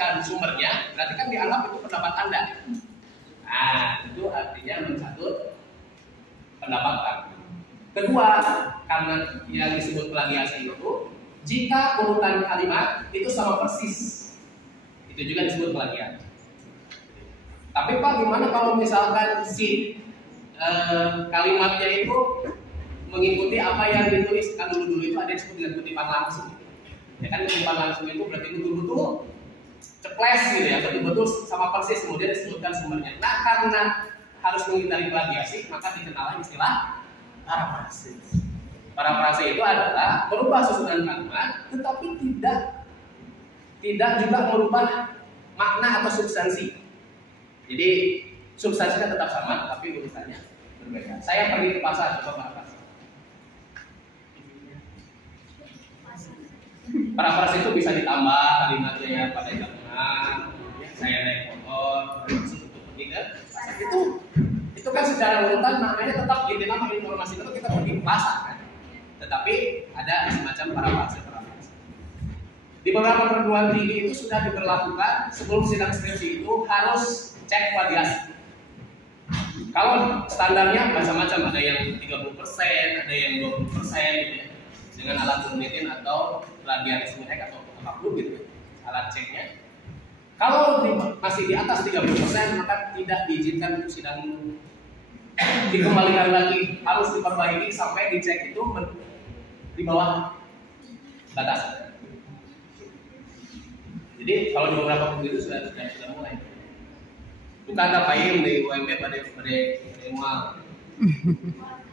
disebutkan sumbernya, berarti kan dianggap itu pendapat Anda. Nah, itu artinya mencatut pendapat kami. Kedua, karena yang disebut plagiasi itu, jika urutan kalimat itu sama persis, itu juga disebut plagiat. Tapi Pak, gimana kalau misalkan si kalimatnya itu mengikuti apa yang ditulis? Kan dulu itu ada yang disebut dengan kutipan langsung. Ya kan, kutipan langsung itu berarti betul-betul ceples gitu ya, betul-betul sama persis, kemudian disebutkan sumbernya. Nah, karena harus menghindari plagiasi, maka dikenal istilah parafrase. Parafrase itu adalah merubah susunan kalimat, tetapi tidak juga merubah makna atau substansi. Jadi substansinya tetap sama, tapi urusannya berbeda. Saya pergi ke pasar, coba parafrase. Parafrase itu bisa ditambah kalimatnya ya pada zaman saya naik motor, pergi ke pasar. Itu kan secara urutan maknanya tetap intinya informasi itu kita pergi ke pasar kan. Tetapi ada semacam parafrase. Di beberapa perguruan tinggi itu sudah diberlakukan sebelum sidang skripsi itu harus cek plagiasi. Kalau standarnya macam-macam, ada yang 30%, ada yang 20% gitu ya, dengan alat Turnitin atau plagiarisme hack atau apapun gitu ya, alat ceknya. Kalau masih di atas 30%, maka tidak diizinkan untuk sidang dikembalikan lagi, harus diperbaiki sampai dicek itu di bawah batas. Jadi kalau di beberapa buku itu sudah mulai. Bukan ngapain di UMB pada mual.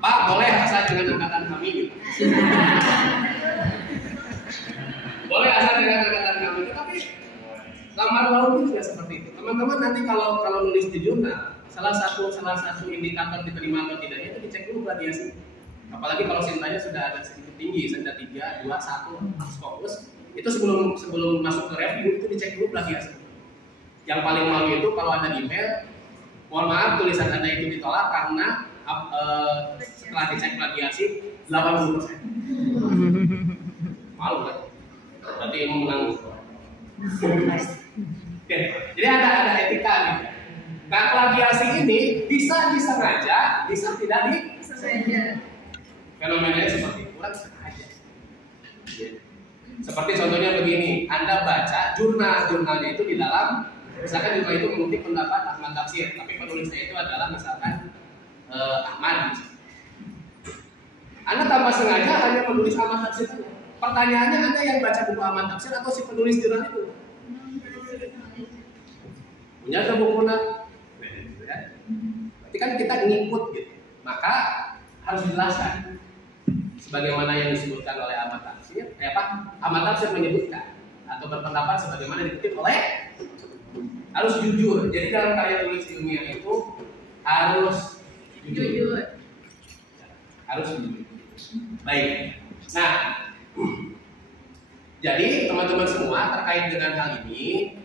Pak, boleh asal dengan angkatan kami gitu. Boleh asal dengan angkatan kami, tapi lamar laut itu juga seperti itu. Teman-teman nanti kalau nulis di jurnal, salah satu indikator diterima atau tidaknya itu dicek dulu plagiasi. Apalagi kalau sintanya sudah ada sedikit tinggi, senda 3, 2, 1 harus fokus. Itu sebelum masuk ke review itu dicek dulu plagiasi. Yang paling malu itu kalau ada email, mohon maaf tulisan Anda itu ditolak karena setelah dicek plagiasi 80%. Malu kan? Berarti ini menang. Oke, jadi ada etika nih. Nah, plagiasi ini bisa disengaja, bisa tidak disengaja. Fenomenanya seperti kurang sengaja. Seperti contohnya begini, Anda baca jurnalnya itu di dalam, misalkan jurnal itu mengutip pendapat Ahmad Tafsir, tapi penulisnya itu adalah misalkan Ahmad. Anda tanpa sengaja hanya menulis Ahmad Tafsir. Pertanyaannya, Anda yang baca buku Ahmad Tafsir atau si penulis jurnal itu? Punya ada bukunya? Berarti kan kita ngikut gitu. Maka harus dijelaskan. Sebagaimana yang disebutkan oleh Ahmad Tafsir, Ahmad Tafsir menyebutkan atau berpendapat sebagaimana dikutip oleh, harus jujur. Jadi dalam karya tulis ilmiah itu harus jujur. Harus jujur. Baik. Nah, jadi teman-teman semua terkait dengan hal ini,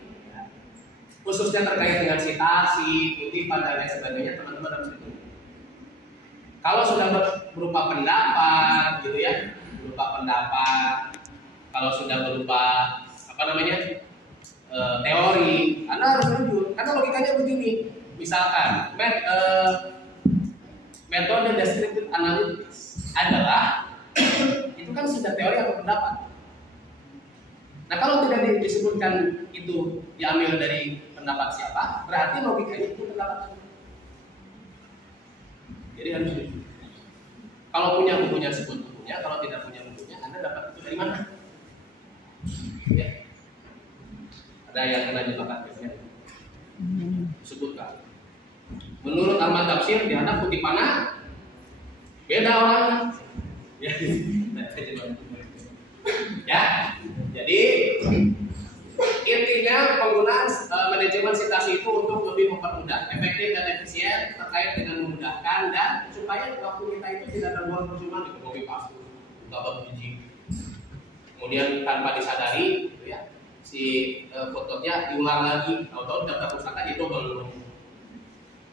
khususnya terkait dengan citasi, kutipan dan lain sebagainya, teman-teman harus jujur. Kalau sudah berupa pendapat, gitu ya, berupa pendapat. Kalau sudah berupa teori, Anda harus jujur. Karena logikanya begini, misalkan metode descriptive analytics adalah itu kan sudah teori atau pendapat. Nah, kalau tidak disebutkan itu diambil dari pendapat siapa, berarti logikanya itu pendapat. Jadi harus jujur. Kalau punya bukunya sebut bukunya, kalau tidak punya bukunya, Anda dapat itu dari mana? Ya. Ada yang kena jebakan biasanya. Sebutkan. Menurut Ahmad Tafsir dianggap kutipannya beda orang. Ya. Ya. Jadi intinya penggunaan manajemen citasi itu untuk lebih mempermudah, efektif dan efisien terkait dengan memudahkan dan supaya waktu kita itu tidak terbuang percuma di copy paste, gambar biji. Kemudian tanpa disadari, gitu ya, si fotonya diulang lagi, tahu-tahu daftar pustaka itu double.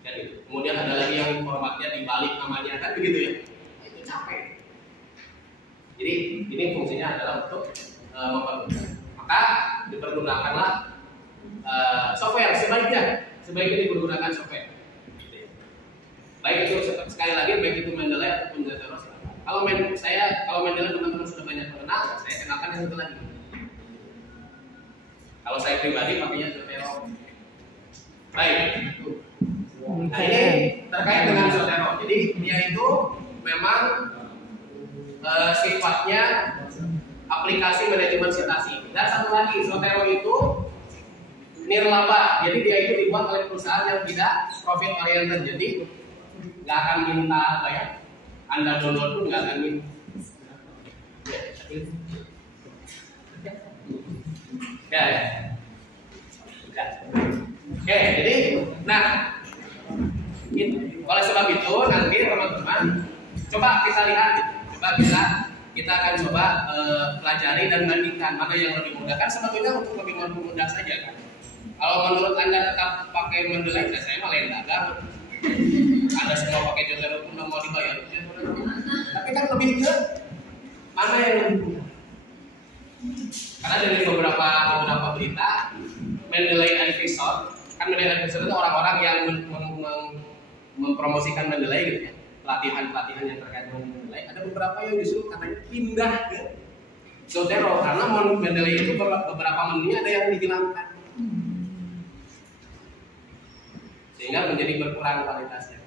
Kan gitu. Kemudian ada lagi yang formatnya dibalik namanya, kan begitu ya? Itu capek. Jadi ini fungsinya adalah untuk mempermudah. Maka dipergunakanlah software sebaiknya dipergunakan software. Baik itu sekali lagi baik itu Mendeley ataupun Zotero. Kalau Mendeley teman-teman sudah banyak mengenal, saya kenalkan yang satu lagi. Kalau saya pribadi pakainya Zotero. Baik. Nah, ini terkait dengan Zotero. Jadi dia itu memang sifatnya aplikasi manajemen citasi. Dan satu lagi, Zotero itu nirlaba. Jadi dia itu dibuat oleh perusahaan yang tidak profit oriented. Jadi nggak akan minta bayar. Anda download pun nggak akan minta. Ya. Oke, jadi, nah, oleh sebab itu nanti teman-teman, coba kita lihat, kita akan coba pelajari dan bandingkan mana yang lebih mudah. Kan sebetulnya untuk lebih mudah saja kan. Kalau menurut Anda tetap pakai Mendeley, saya malah yang dagang. Anda semua pakai Zotero pun mau dibayar. Tapi kan lebih ke mana yang lebih mudah. Karena dari beberapa berita, Mendeley Advisor, kan Mendeley Advisor itu orang-orang yang mempromosikan Mendeley gitu ya, pelatihan yang terkait dengan Mendeley. Ada beberapa yang justru katanya pindah ke Zotero karena Mendeley itu beberapa menunya ada yang dihilangkan, sehingga menjadi berkurang kualitasnya.